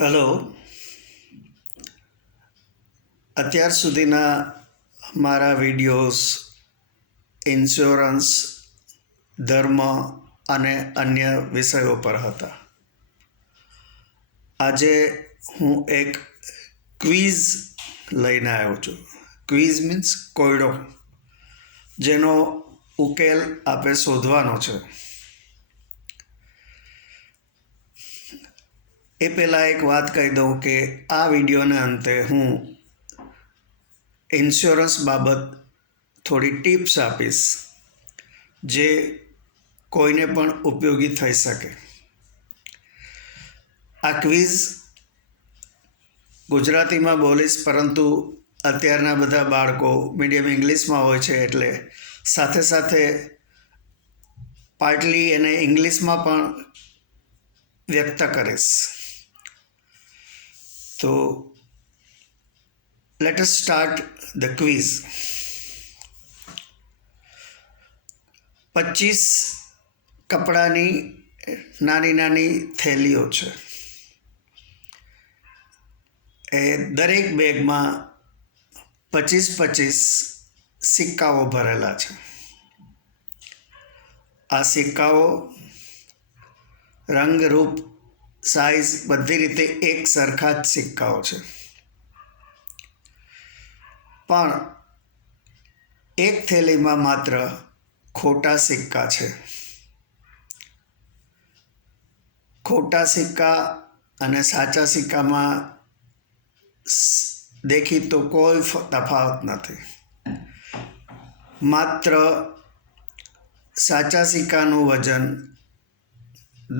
Hello. અત્યાર સુધીના મારા વિડીયોઝ ઇન્સ્યોરન્સ, ધર્મ અને અન્ય વિષયો પર હતા. આજે હું એક ક્વિઝ લઈને આવ્યો છું. ક્વિઝ મીન્સ કોયડો, જેનો ઉકેલ આપે શોધવાનો છે. એ પહેલાં એક વાત કહી દઉં કે આ વિડીયોને અંતે હું ઇન્સ્યોરન્સ બાબત થોડી ટિપ્સ આપીશ, જે કોઈને પણ ઉપયોગી થઈ શકે. આ ક્વિઝ ગુજરાતીમાં બોલીશ, પરંતુ અત્યારના બધા બાળકો મીડિયમ ઇંગ્લિશમાં હોય છે, એટલે સાથે સાથે પાર્ટલી એને ઇંગ્લિશમાં પણ વ્યક્ત કરીશ. તો let us start the quiz. 25 કપડાની નાની નાની થેલીઓ છે. એ દરેક બેગમાં 25 સિક્કાઓ ભરેલા છે. આ સિક્કાઓ રંગ, રૂપ, સાઇઝ બધી રીતે એક સરખા જ સિક્કાઓ છે. પણ એક થેલીમાં માત્ર ખોટા સિક્કા છે. ખોટા સિક્કા અને સાચા સિક્કામાં દેખીતો કોઈ તફાવત નથી. માત્ર સાચા સિક્કાનું વજન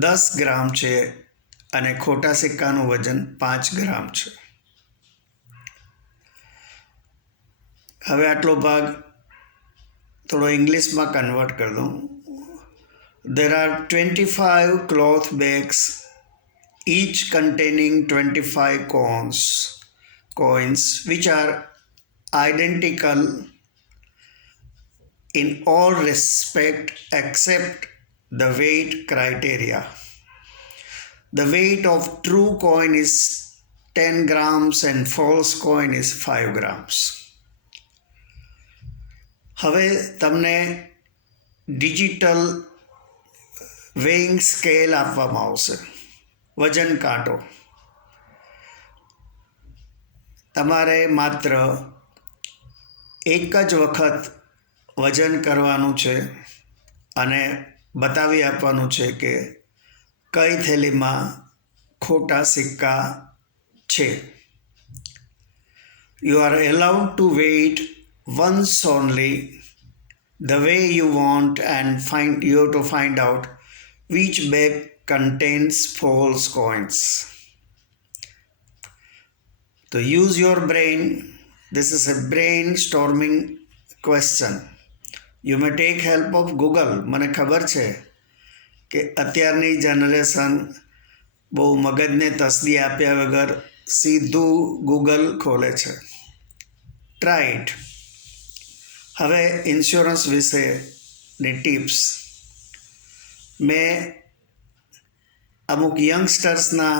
10 ગ્રામ છે અને ખોટા સિક્કાનું વજન 5 ગ્રામ છે. હવે આટલો ભાગ થોડો ઇંગ્લિશમાં કન્વર્ટ કરી દઉં. There are 25 cloth bags, each containing 25 coins, which are identical in all respect except the weight criteria. The weight of true coin is 10 grams and false coin is 5 grams. હવે તમને ડિજિટલ વેઇંગ સ્કેલ આપવામાં આવશે, વજન કાંટો. તમારે માત્ર એક જ વખત વજન કરવાનું છે અને બતાવી આપવાનું છે કે કઈ થેલીમાં ખોટા સિક્કા છે. You are allowed to wait once only the way you want, and you have to find out which bag contains false coins. So use your brain. This is a brainstorming question. You may take help of Google. મને ખબર છે કે અત્યારની generation બહુ મગજને તસદી આપ્યા વગર સીધું ગૂગલ ખોલે છે. Try it. હવે ઇન્સ્યોરન્સ વિશેની ટિપ્સ. મેં અમુક યંગસ્ટર્સના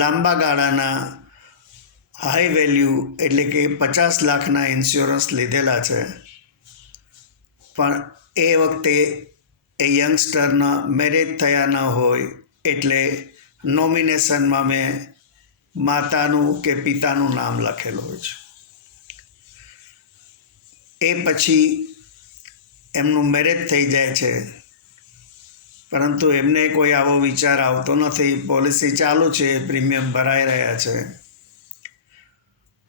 લાંબા ગાળાના હાઈ વેલ્યુ એટલે કે 50 લાખના ઇન્સ્યોરન્સ લીધેલા છે. પણ એ વખતે એ યંગસ્ટરના મેરેજ થયા ન હોય, એટલે નોમિનેશનમાં મેં માતાનું કે પિતાનું નામ લખેલું હોય છે. એ પછી એમનું મેરેજ થઈ જાય છે, પરંતુ એમને કોઈ આવો વિચાર આવતો નથી. પોલિસી ચાલુ છે, પ્રીમિયમ ભરાઈ રહ્યા છે.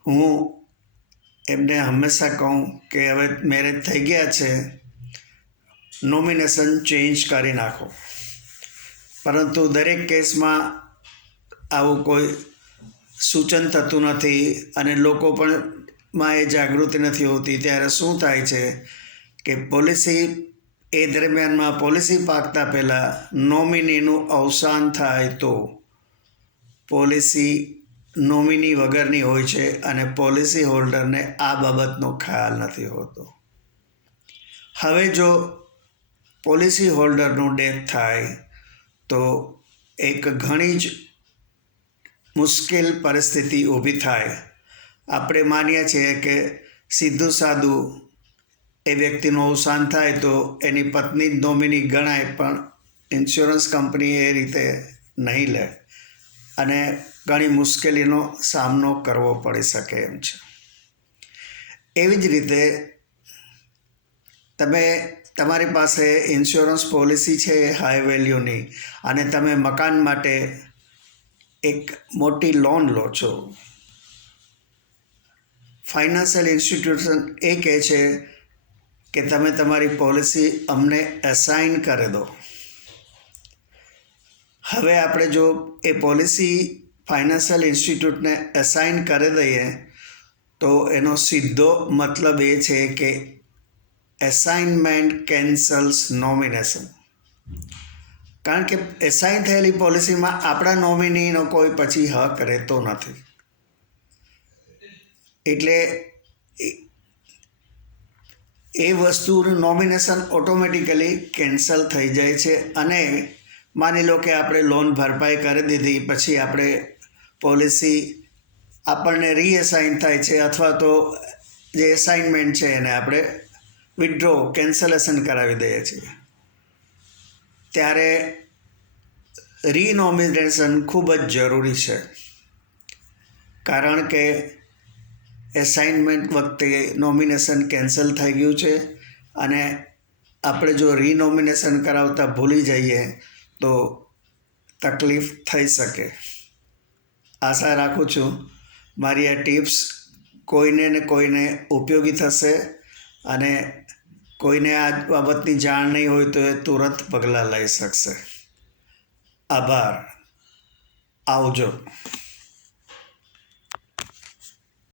હું એમને હંમેશા કહું કે હવે મેરેજ થઈ ગયા છે, નોમિનેશન ચેન્જ કરી નાખો. પરંતુ દરેક કેસમાં આવું કોઈ સૂચન થતું નથી અને લોકો પણ માં એ જાગૃતિ નથી હોતી. ત્યારે શું થાય છે કે પોલિસી એ દરમિયાનમાં પોલિસી પાકતા પહેલાં નોમિનીનું અવસાન થાય તો પોલિસી નોમિની વગરની હોય છે અને પોલિસી હોલ્ડરને આ બાબતનો ખ્યાલ નથી હોતો. હવે જો પોલિસી હોલ્ડરનું ડેથ થાય તો એક ઘણી જ મુશ્કેલ પરિસ્થિતિ ઊભી થાય, આપણે માનીએ છીએ કે સીધું સાદું એ વ્યક્તિનું અવસાન થાય તો એની પત્ની જ નોમિની ગણાય, પણ ઇન્સ્યોરન્સ કંપની એ રીતે નહીં લે અને ઘણી મુશ્કેલીનો સામનો કરવો પડી શકે એમ છે. એવી જ રીતે તમારી પાસે ઇન્સ્યોરન્સ પોલિસી છે હાઈ વેલ્યુની અને તમે મકાન માટે એક મોટી લોન લો છો. ફાઇનાન્શિયલ ઇન્સ્ટિટ્યુશન એ કહે છે કે તમે તમારી પોલિસી અમને એસાઇન કરી દો. હવે આપણે જો એ પોલિસી ફાઇનાન્શિયલ ઇન્સ્ટિટ્યૂટને એસાઇન કરી દઈએ તો એનો સીધો મતલબ એ છે કે એસાઇનમેન્ટ કેન્સલ્સ નોમિનેશન. કારણ કે એસાઇન થયેલી પોલિસીમાં આપણા નોમિનીનો કોઈ પછી હક રહેતો નથી. એટલે એ વસ્તુનું નોમિનેશન ઓટોમેટિકલી કેન્સલ થઈ જાય છે અને માની લો કે આપણે લોન ભરપાઈ કરી દીધી, પછી આપણે પોલિસી આપણને રીએસાઇન થાય છે અથવા તો જે એસાઇનમેન્ટ છે એને આપણે વિથડ્રો કેન્સલેશન કરાવી દઈએ છીએ, ત્યારે રીનોમિનેશન ખૂબ જ જરૂરી છે. કારણ કે એસાઇનમેન્ટ વખતે નોમિનેશન કેન્સલ થઈ ગયું છે અને આપણે જો રીનોમિનેશન કરાવતા ભૂલી જઈએ તો તકલીફ થઈ શકે. આશા રાખું છું મારી આ ટિપ્સ કોઈને ને કોઈને ઉપયોગી થશે અને કોઈને આ બાબતની જાણ નહીં હોય તો એ તુરંત પગલાં લઈ શકશે. આભાર. આવજો.